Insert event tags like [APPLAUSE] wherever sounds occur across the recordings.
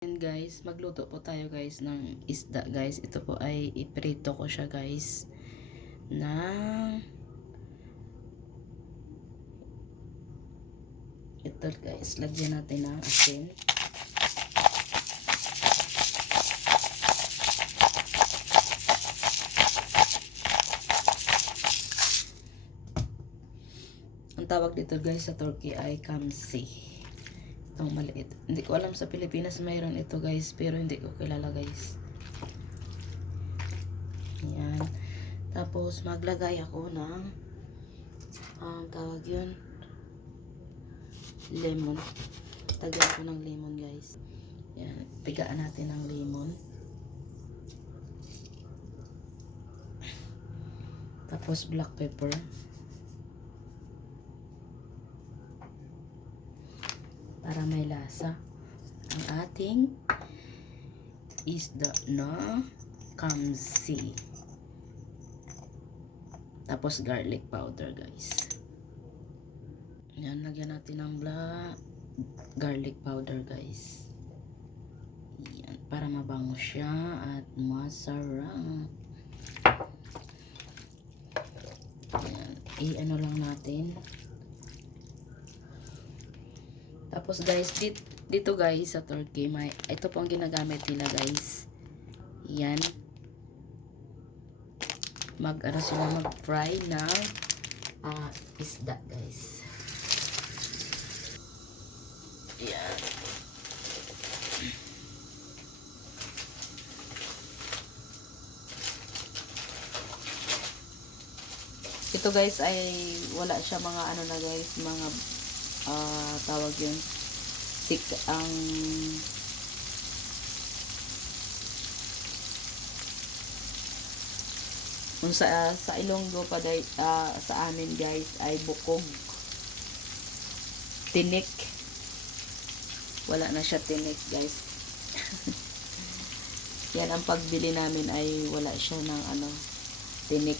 And guys, magluto po tayo guys ng isda guys. Ito po ay iprito ko siya guys ng ito guys, lagyan natin ng asin. Ang tawag dito guys sa Turkey ay kamsi. Itong maliit. Hindi ko alam sa Pilipinas mayroon ito guys, pero hindi ko kilala guys. Yan. Tapos maglagay ako ng ang tawag yun lemon. Tagyan ko ng lemon guys. Yan. Pigaan natin ng lemon. Tapos black pepper. Para may lasa. Ang ating isda na kamsi. Tapos garlic powder guys. Yan, lagyan natin ng black garlic powder guys. Yan, para mabango siya at masarap. Yan, i-ano lang natin. Tapos guys, dito, dito guys sa Turkey, may, ito po ang ginagamit nila guys. Yan. Mag, ano sila, mag-fry ng ah, isda guys. Yan. Ito guys ay wala siya mga ano na guys, mga ah tawag yun. Tik ang kung sa sa Ilonggo pa day, ah, sa amin guys ay bukog. Tinik. Wala na siya tinik guys. [LAUGHS] Yan ang pagbili namin ay wala siya ng ano tinik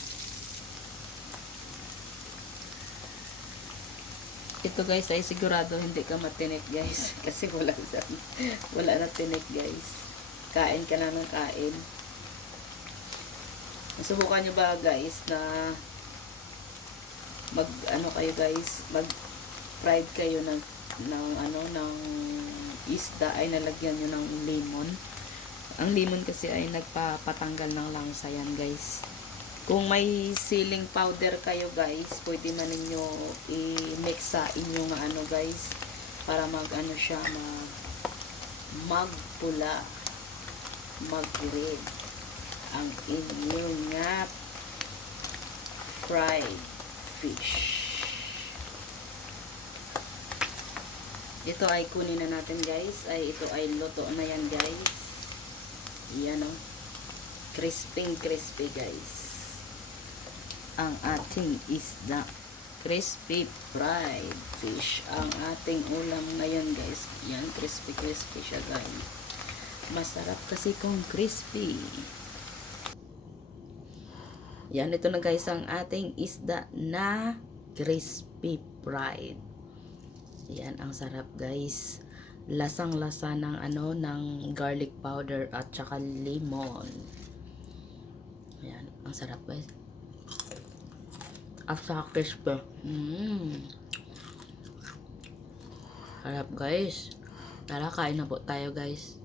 ito guys ay sigurado hindi ka matinik guys. [LAUGHS] Kasi wala sa wala na tinik guys. Kain ka na ng kain. Subukan nyo ba guys na mag ano kayo guys mag fried kayo ng ng ano ng isda? Ay nalagyan nyo ng lemon. Ang lemon kasi ay nagpapatanggal ng langsa yan guys. Kung may ceiling powder kayo guys, pwede man ninyo i-mix sa inyong ano guys para mag ano siya mag magpula mag-red ang inyong nga fried fish. Ito ay kunin na natin guys. Ay ito ay luto na yan guys. Yan o. Crispy crispy guys ang ating isda. Crispy fried fish. Ang ating ulam ngayon guys. Yan, crispy crispy siya guys. Masarap kasi kung crispy. Yan, ito na guys ang ating isda na crispy fried. Yan, ang sarap guys. Lasang-lasa ng ano, ng garlic powder at saka lemon. Yan, ang sarap guys. At saka crispy. Mmm. Sarap guys. Tara, kain na po tayo guys.